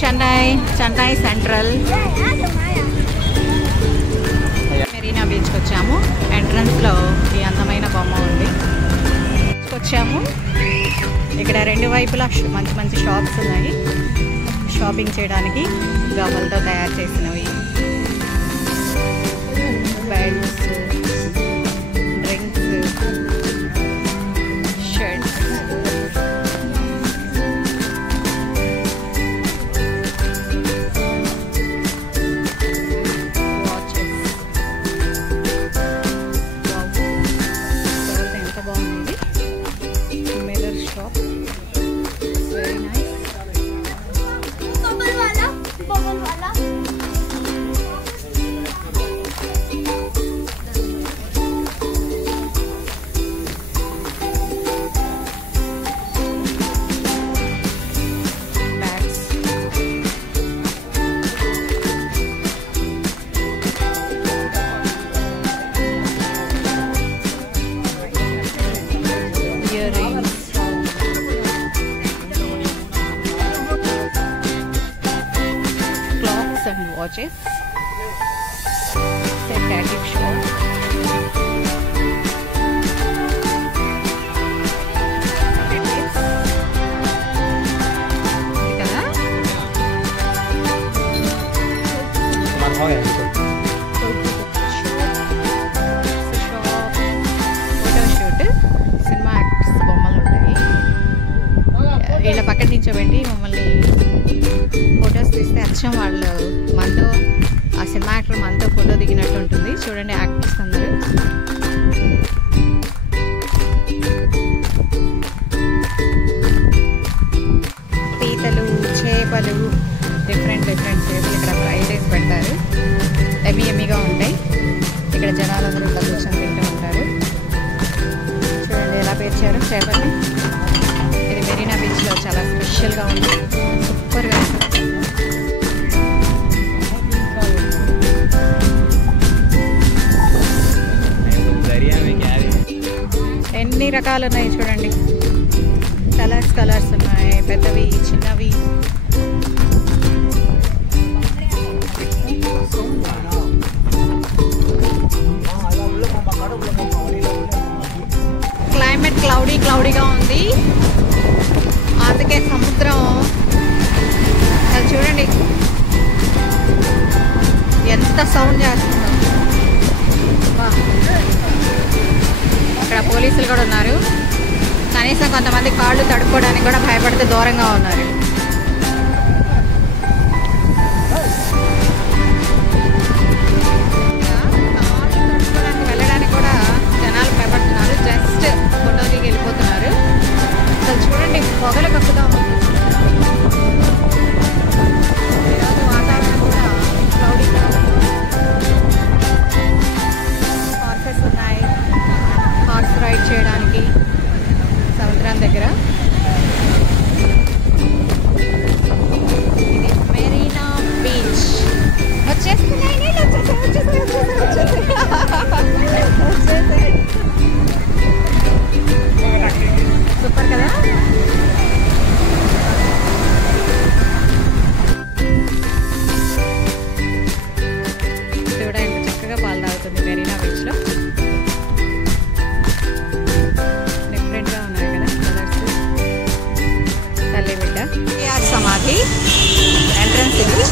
Chennai central Marina బీచ్కి వచ్చాము. ఎంట్రన్స్లో ఈ అందమైన బొమ్మ ఉంది. వచ్చాము. ఇక్కడ రెండు వైపులా మంచి మంచి షాప్స్ ఉన్నాయి. షాపింగ్ చేయడానికి గవ్వలతో తయారు చేసినవి, beds, drinks, shirts. Watches, static shop. Cinema actors బొమ్మలు ఉంటాయి. వీళ్ళ పక్కన నిల్చోబెట్టి మమ్మల్ని ఫొటోస్ తీస్తే అచ్చం వాళ్ళు మనతో, ఆ సినిమా యాక్టర్ మనతో ఫోటో దిగినట్టు ఉంటుంది. చూడండి యాక్టర్స్ అందరూ. పీతలు, చేపలు, డిఫరెంట్ చేపలు ఇక్కడ ఫ్రై చేసి పెడతారు. ఎమ్మిగా ఉంటాయి. ఇక్కడ జనాలందరూ ఇలా కూర్చొని తింటూ ఉంటారు. చూడండి ఎలా పేర్చారు చేపల్ని. ఇది మెరీనా బీచ్లో చాలా స్పెషల్గా ఉంది. సూపర్గా ఉంటుంది. ఎన్ని రకాలు ఉన్నాయి చూడండి. కలర్స్ ఉన్నాయి, పెద్దవి, చిన్నవి. క్లైమేట్ క్లౌడీగా ఉంది. అందుకే సముద్రం అది చూడండి ఎంత సౌండ్ చేస్తుందో. ఇక్కడ పోలీసులు కూడా ఉన్నారు. కనీసం కొంతమంది కాళ్ళు తడుపుకోవడానికి కూడా భయపడితే దూరంగా ఉన్నారు. కాళ్ళు తడుపుకోవడానికి వెళ్ళడానికి కూడా జనాలు భయపడుతున్నారు. జస్ట్ ఫోటో దిగి వెళ్ళిపోతున్నారు. అసలు చూడండి పొగలు కక్కుతా ఉంది. ఈరోజు వాతావరణం కూడా క్లౌడీగా ఉంది. హార్సెస్ ఉన్నాయి హార్స్ రైడ్ చేయడానికి సముద్రం దగ్గర. ఇది మెరీనా బీచ్. వచ్చేస్తున్నాయి నీళ్ళు, వచ్చేసాయి. సూపర్ కదా. చూడ ఎంత చక్కగా పాలు తాగుతుంది మెరీనా బీచ్లో. డిఫరెంట్గా ఉన్నాయి కదా కలర్స్. తల్లి బిడ్డ సమాధి ఎంట్రన్స్ ఇది.